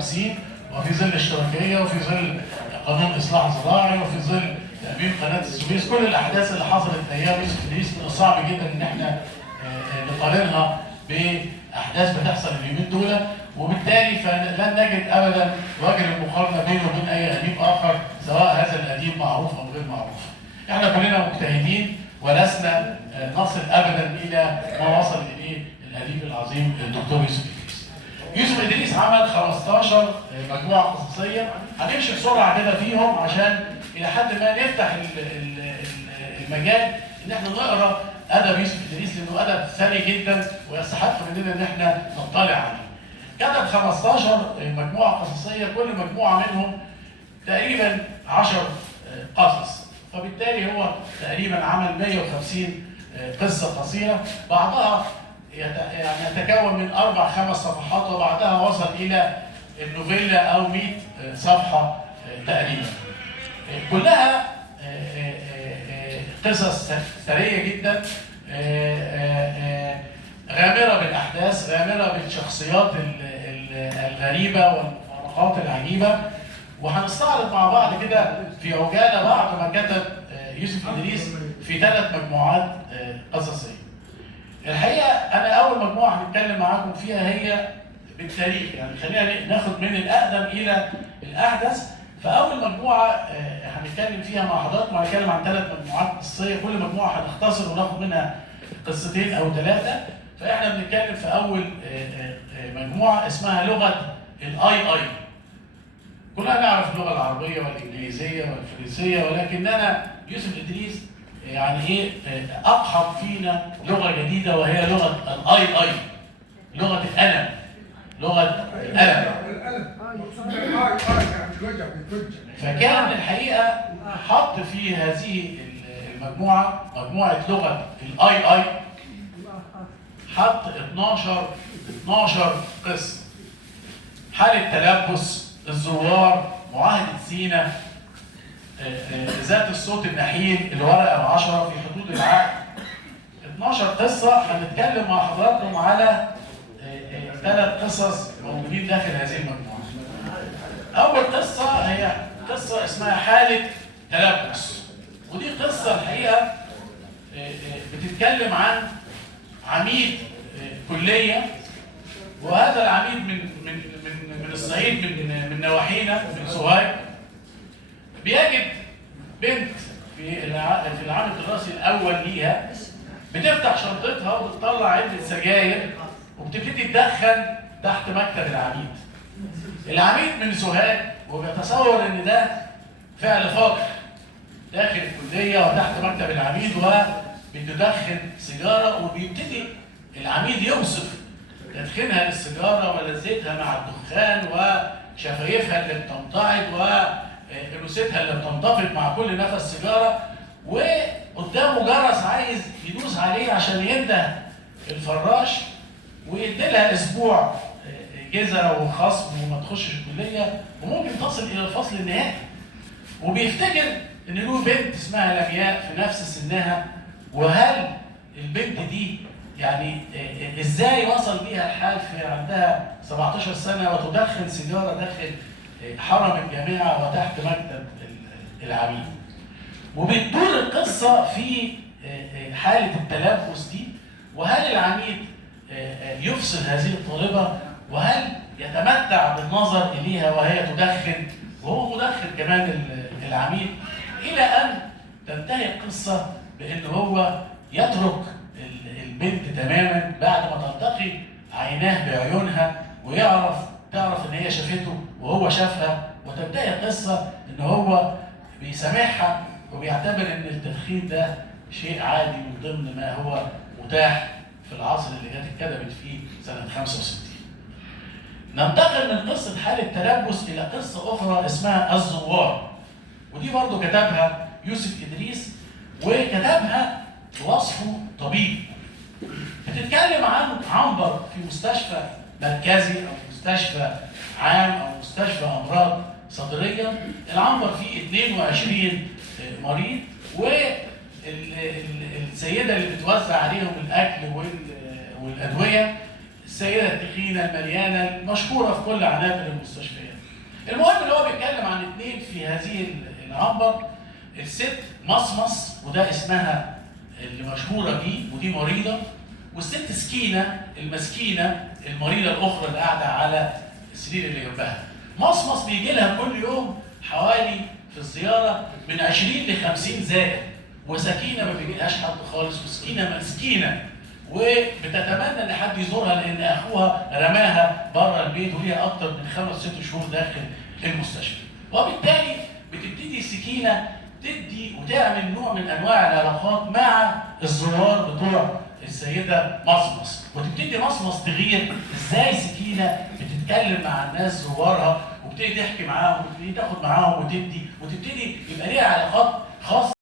150 وفي ظل الاشتراكيه وفي ظل قانون اصلاح زراعي وفي ظل تاميم قناه السويس، كل الاحداث اللي حصلت ايام يوسف ادريس من الصعب جدا ان احنا نقارنها باحداث بتحصل اليومين دول، وبالتالي فلن نجد ابدا وجه المقارنه بينه وبين اي اديب اخر سواء هذا الاديب معروف او غير معروف. احنا كلنا مجتهدين ولسنا نصل ابدا الى ما وصل اليه الاديب العظيم الدكتور يوسف ادريس. يوسف ادريس عمل 15 مجموعه قصصيه، هنمشي بسرعه كده فيهم عشان الى حد ما نفتح المجال ان احنا نقرا ادب يوسف ادريس، لانه ادب ثري جدا ويستحق مننا ان احنا نطلع عليه. كتب 15 مجموعه قصصيه، كل مجموعه منهم تقريبا 10 قصص، فبالتالي هو تقريبا عمل 150 قصه قصيره، بعضها يعني يتكون من 4-5 صفحات وبعدها وصل الى النوفيلا او 100 صفحه تقريبا. كلها قصص ثريه جدا، غامره بالاحداث، غامره بالشخصيات الغريبه والمفارقات العجيبه. وهنستعرض مع بعض كده في عجاله بعض ما كتب يوسف ادريس في 3 مجموعات قصصيه. الحقيقه انا اول مجموعه هنتكلم معاكم فيها هي بالتاريخ، يعني خلينا ناخد من الاقدم الى الاحدث. فاول مجموعه هنتكلم فيها مع حضراتكم، هنتكلم عن 3 مجموعات قصصيه، كل مجموعه هنختصر وناخد منها قصتين او 3. فاحنا بنتكلم في اول مجموعه اسمها لغه الاي اي. كلنا نعرف اللغه العربيه والانجليزيه والفرنسيه، ولكننا يوسف ادريس يعني ايه اقحم فينا لغه جديده وهي لغه الاي اي، لغه القلم، لغه القلم. فكان الحقيقه حط في هذه المجموعه، مجموعه لغه الاي اي، حط 12 قسم: حاله تلبس، الزوار، معاهده سينا، ذات الصوت النحيل، الورقه ال10، في حدود العقل. 12 قصه هنتكلم مع حضراتكم على 3 قصص موجودين داخل هذه المجموعه. اول قصه هي قصه اسمها حاله تلبس، ودي قصه الحقيقه بتتكلم عن عميد كليه، وهذا العميد من الصعيد، من نواحينا، من سوهاج. بيجد بنت في العام الدراسي الاول ليها بتفتح شنطتها وبتطلع علبه سجاير وبتبتدي تدخن تحت مكتب العميد. العميد من سوهاج وبيتصور ان ده فعل فاقع داخل الكليه وتحت مكتب العميد، وبتدخن سيجاره، وبيبتدي العميد يوصف تدخينها للسيجاره ولذتها مع الدخان وشفايفها اللي بتمتعض ولوستها اللي بتنتفض مع كل نفس سيجاره، وقدامه جرس عايز يدوس عليه عشان ينده الفراش ويديلها اسبوع جزره وخصم وما تخشش الكليه وممكن تصل الى الفصل النهائي. وبيفتكر ان له بنت اسمها لمياء في نفس سنها، وهل البنت دي يعني ازاي وصل بيها الحال في عندها 17 سنه وتدخن سيجاره داخل حرم الجامعه وتحت مكتب العميد. وبتدور القصه في حاله التلبس دي، وهل العميد يفصل هذه الطالبه، وهل يتمتع بالنظر اليها وهي تدخن وهو مدخن كمان العميد، الى ان تنتهي القصه بان هو يترك البنت تماما بعد ما تلتقي عيناه بعيونها تعرف ان هي شافته وهو شافها، وتنتهي القصه ان هو بيسامحها وبيعتبر ان التدخين ده شيء عادي من ضمن ما هو متاح في العصر اللي كانت اتكتبت فيه سنه 65. ننتقل من قصه حاله تلبس الى قصه اخرى اسمها الزوار، ودي برضو كتبها يوسف ادريس، وكتبها بوصفه طبيب. بتتكلم عن عنبر في مستشفى مركزي او مستشفى عام او مستشفى امراض صدريه. العنبر فيه 22 مريض، والسيده اللي بتوزع عليهم الاكل والادويه السيده التخينه المليانه المشهوره في كل عنابر المستشفيات. المهم اللي هو بيتكلم عن اثنين في هذه العنبر، الست مصمص وده اسمها اللي مشهوره بيه ودي مريضه، والست سكينه المسكينه المريضه الاخرى اللي قاعده على السرير اللي جنبها. مصمص بيجي لها كل يوم حوالي في الزياره من 20 ل 50 زائر، وسكينه ما بيجيلهاش حد خالص، وسكينه مسكينه وبتتمنى ان حد يزورها لان اخوها رماها بره البيت وليها اكتر من 5 6 شهور داخل المستشفى. وبالتالي بتبتدي سكينه تدي وتعمل نوع من انواع العلاقات مع الزوار بتوع السيده مصمص، وتبتدي مصمص تغير ازاي سكينه بتتكلم مع الناس زوارها وبتبتدي تحكي معاهم وتبتدي تاخد معاهم وتدي وتبتدي يبقى ليها علاقات خاصه